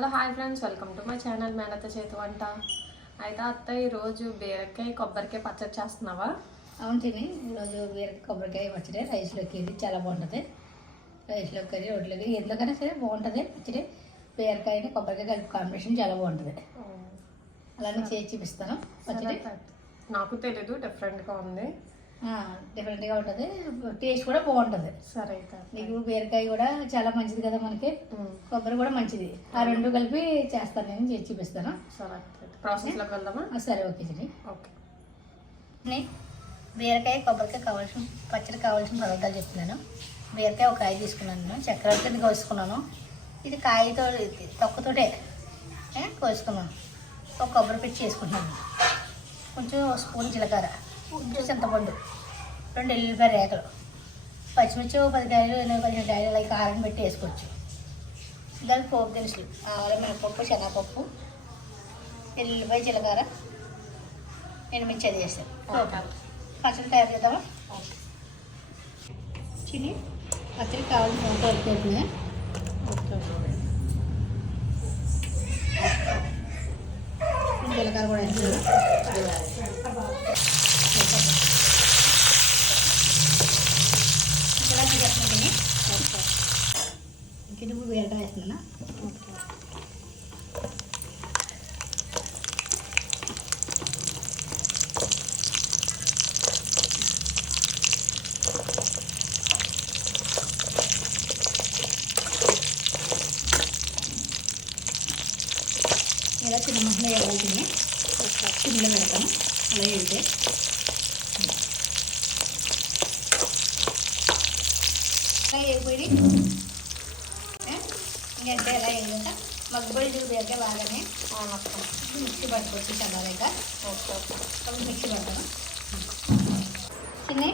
Hello hi friends welcome to my channel మేనత చేతి వంట. అయితే అత్త ఈరోజు బీరకాయ కొబ్బరికాయ పచ్చడి చేస్తున్నావా? అవును తిని ఈరోజు వేరే కొబ్బరికాయ పచ్చడి రైస్లోకి ఇది చాలా బాగుంటుంది. రైస్లో కర్రీ రోడ్లోకి ఎందుకైనా సరే బాగుంటుంది పచ్చడి. బీరకాయని కొబ్బరికాయ కలిపి కాంబినేషన్ చాలా బాగుంటుంది. అలానే చేసి చూపిస్తాను పచ్చడి. నాకు తెలీదు డిఫరెంట్గా ఉంది. డిఫరెంట్గా ఉంటుంది. టేస్ట్ కూడా బాగుంటుంది. సరే అయితే నీకు బీరకాయ కూడా చాలా మంచిది కదా మనకి. కొబ్బరి కూడా మంచిది. ఆ రెండు కలిపి చేస్తాను నేను చేసి చూపిస్తాను. ప్రాసెస్లోకి వెళ్దామా? సరే ఓకే చిని ఓకే. బీరకాయ కొబ్బరికాయ కావాల్సిన పచ్చడి కావాల్సిన పదార్థాలు చెప్తున్నాను. బీరకాయ ఒక కాయ తీసుకున్నాను నేను. చక్కెర కింద కోసుకున్నాను. ఇది కాయతో తొక్కతోటే కోసుకున్నాను. ఒక కొబ్బరి పిచ్చి వేసుకుంటున్నాను. కొంచెం స్పూన్ జీలకర్ర. కొంచెం చింతపండు రెండు ఎల్లిపాయ రేకలు. పచ్చిమిర్చి పది కాయలు ఎనిమిది పదిహేను కాయలు అలా కారం పెట్టి వేసుకోవచ్చు. దానికి పోపు దినుసులు. ఆవాల మినపప్పు శనగపప్పు ఎల్లిపాయ జీలకర్ర ఎనిమిది అది వేస్తాను పచ్చడి తయారు చేద్దామా? చిన్ని పచ్చడి కావాల్సిన వంట వరకు జీలకర్ర కూడా వేస్తున్నాను ఇలా చేస్తున్నాను ఇంక నువ్వు వేరగా వేస్తున్నా ఇలా చిన్న మసాలా వేయాల్సింది చిన్నలో ఇంకంటే ఎలా వేయకుండా మగ్గుబడి చూపియాక బాగానే మిక్సీ పట్టుకోవచ్చు చల్లారాక అప్పుడు మిక్సీ పడతాను. చిన్న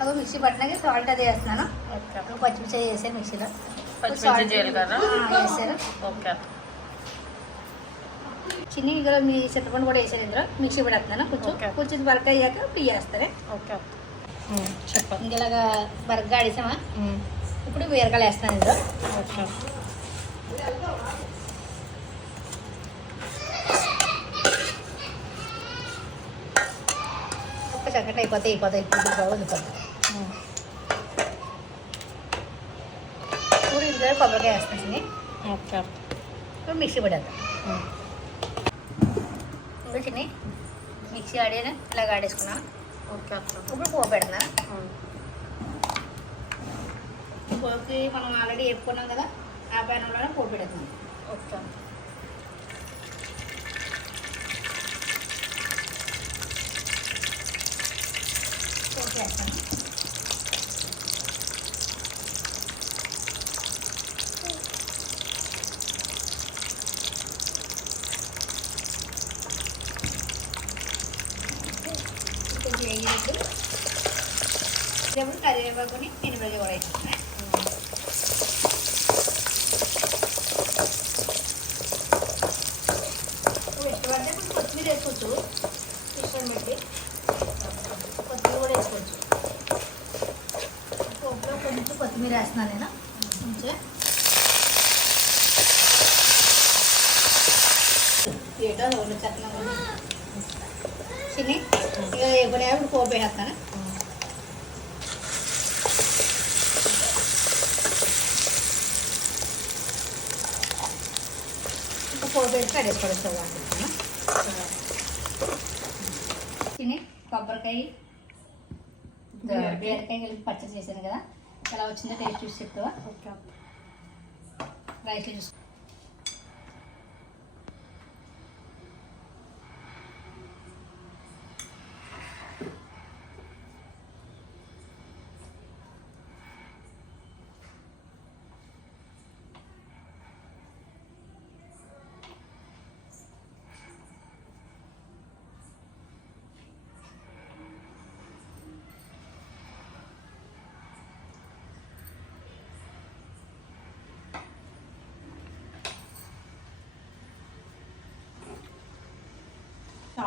అవి మిక్సీ పట్టినాక సాల్ట్ అది వేస్తున్నాను. అప్పుడు పచ్చిమిర్చి వేసాను. మిక్సీలో చిన్ని ఇందులో మీ చింతపండు కూడా వేసాను ఇందులో. మిక్సీ పడేస్తున్నాను కొంచెం. కొంచెం బరక అయ్యాక ఫ్రీ చేస్తారే ఓకే చెప్పండి ఇంకెలాగా బరగ్గా ఆడేసామా? ఇప్పుడు బీరకాయలు వేస్తాను ఇందులో. చక్కటి అయిపోతాయి అయిపోతాయి ఇప్పుడు బాగుంది కొంచెం ఇప్పుడు ఇందులో కొబ్బరికాయ వేస్తాను చిన్ని ఓకే ఇప్పుడు మిక్సీ పడేద్దాం ఇంకా చిన్ని మిక్సీ ఆడాను ఇలాగ ఆడేసుకున్నాను ఓకే అత్త ఇప్పుడు పోపు పెడుతున్నాను పోపుకి మనం ఆల్రెడీ వేపుకున్నాం కదా ఆ ప్యానంలోనే పోపు పెడుతున్నాం ఓకే పోపు వేస్తాను కొంచెం వేగినట్టు ఇప్పుడు కరివేపాకుని ఎనిమిది కూడా వేసుకున్నాను నువ్వు ఇష్టపడితే కొంచెం కొత్తిమీర వేసుకోవచ్చు ఇష్టం బట్టి కొత్తిమీర కూడా వేసుకోవచ్చు పోపులో కొంచెం కొత్తిమీర వేస్తున్నాను నేను కొంచెం ఏటో రెండు చిన్ని ఇక ఇప్పుడు పోపు వేసేస్తాను? ఇంకా కొబ్బరికాయ బీరకాయ. కలిపి పచ్చడి చేశాను కదా. ఎలా వచ్చిందో టేస్ట్ చూసి చెప్తావా? ఓకే రైస్లో చూసి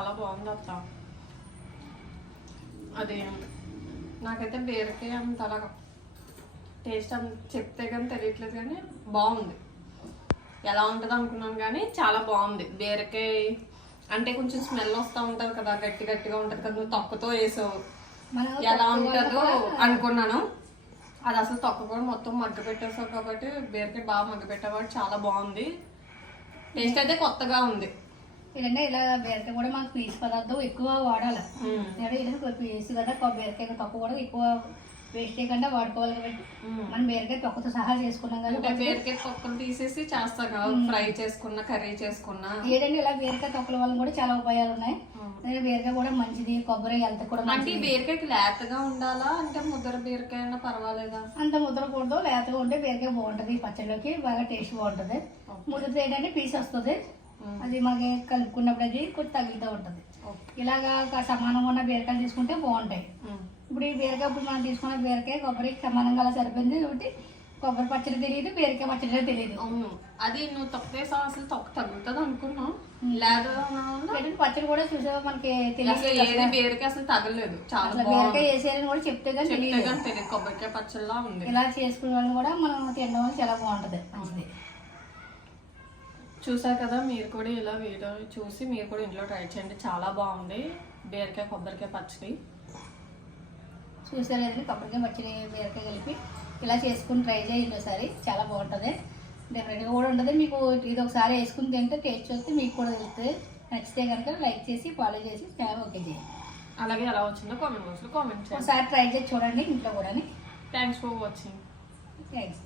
చాలా బాగుంది అత్త. అది నాకైతే బీరకాయ అంత అలాగా టేస్ట్ అంత చెప్తే కానీ తెలియట్లేదు కానీ బాగుంది. ఎలా ఉంటుంది అనుకున్నాను కానీ చాలా బాగుంది. బీరకాయ అంటే కొంచెం స్మెల్ వస్తూ ఉంటుంది కదా గట్టి గట్టిగా ఉంటుంది కదా నువ్వు తొక్కతో వేసావు. ఎలా ఉంటుందో అనుకున్నాను. అది అసలు తొక్క కూడా మొత్తం మగ్గ పెట్టేసావు కాబట్టి బీరకాయ బాగా మగ్గ పెట్టేవాడు చాలా బాగుంది. టేస్ట్ అయితే కొత్తగా ఉంది. ఏంటంటే ఇలా బీరకాయ కూడా మనకు పీసు పదార్థం ఎక్కువ వాడాలి. ఇది పీసు కదా బీరకాయ తొక్క కూడా ఎక్కువ వేస్ట్ చేయకుండా వాడుకోవాలి కాబట్టి. మనం బీరకాయ తొక్కతో సహా చేసుకున్నాం కదా బీరకాయ తొక్కలు తీసేసి చేస్తా ఫ్రై చేసుకున్నా కర్రీ చేసుకున్నా. ఏంటంటే ఇలా బీరకాయ తొక్కల వల్ల కూడా చాలా ఉపయోగాలు ఉన్నాయి. బీరకాయ కూడా మంచిది కొబ్బరి హెల్త్ కూడా అంటే బీరకాయకి లేతగా ఉండాలా? అంటే ముద్ర బీరకాయ అయినా పర్వాలేదా? అంత ముద్రకూడదు లేతగా ఉంటే బీరకాయ బాగుంటుంది పచ్చడిలోకి బాగా టేస్ట్ బాగుంటుంది. ముద్రతో ఏంటంటే పీస్ వస్తుంది. అది మనకి కలుపుకున్నప్పుడు అది కొంచెం తగులుతూ ఉంటుంది. ఇలాగా ఒక సమానంగా ఉన్న బీరకాయలు తీసుకుంటే బాగుంటాయి. ఇప్పుడు ఈ బీరకాయ ఇప్పుడు మనం తీసుకున్న బీరకాయ కొబ్బరి సమానంగా అలా సరిపోయింది కాబట్టి కొబ్బరి పచ్చడి తెలియదు బీరకాయ పచ్చడి తెలియదు. అవును. అది నువ్వు తొక్క వేసావు అసలు తొక్క తగ్గుతుంది ఉండడం వల్ల ఏంటంటే పచ్చడి కూడా చూసావా మనకి తెలియదు ఏది బీరకాయ అసలు తగలేదు చాలా బీరకాయ వేసేయాలని కూడా చెప్తే కానీ తెలియదు. కొబ్బరికాయ పచ్చళ్ళ ఉంది. ఇలా చేసుకునే వాళ్ళని కూడా మనం తినడం చాలా బాగుంటుంది. మంచిది. చూసారు కదా మీరు కూడా ఇలా వీడియో చూసి మీరు కూడా ఇంట్లో ట్రై చేయండి. చాలా బాగుంది. బీరకాయ కొబ్బరికాయ పచ్చడి. చూసారు కదండి కొబ్బరికాయ పచ్చడి బీరకాయ కలిపి ఇలా చేసుకుని ట్రై చేయండి ఒకసారి. చాలా బాగుంటుంది. డిఫరెంట్గా కూడా ఉంటుంది. మీకు ఇది ఒకసారి వేసుకుని తింటే టేస్ట్ చూస్తే మీకు కూడా తెలుస్తుంది. నచ్చితే కనుక లైక్ చేసి ఫాలో చేసి చాలా ఓకే చేయండి. అలాగే ఎలా వచ్చిందో కామెంట్ బాక్స్లో కామెంట్ చేయండి. ఒకసారి ట్రై చేసి చూడండి ఇంట్లో కూడా థ్యాంక్స్ ఫర్ వాచింగ్ థ్యాంక్స్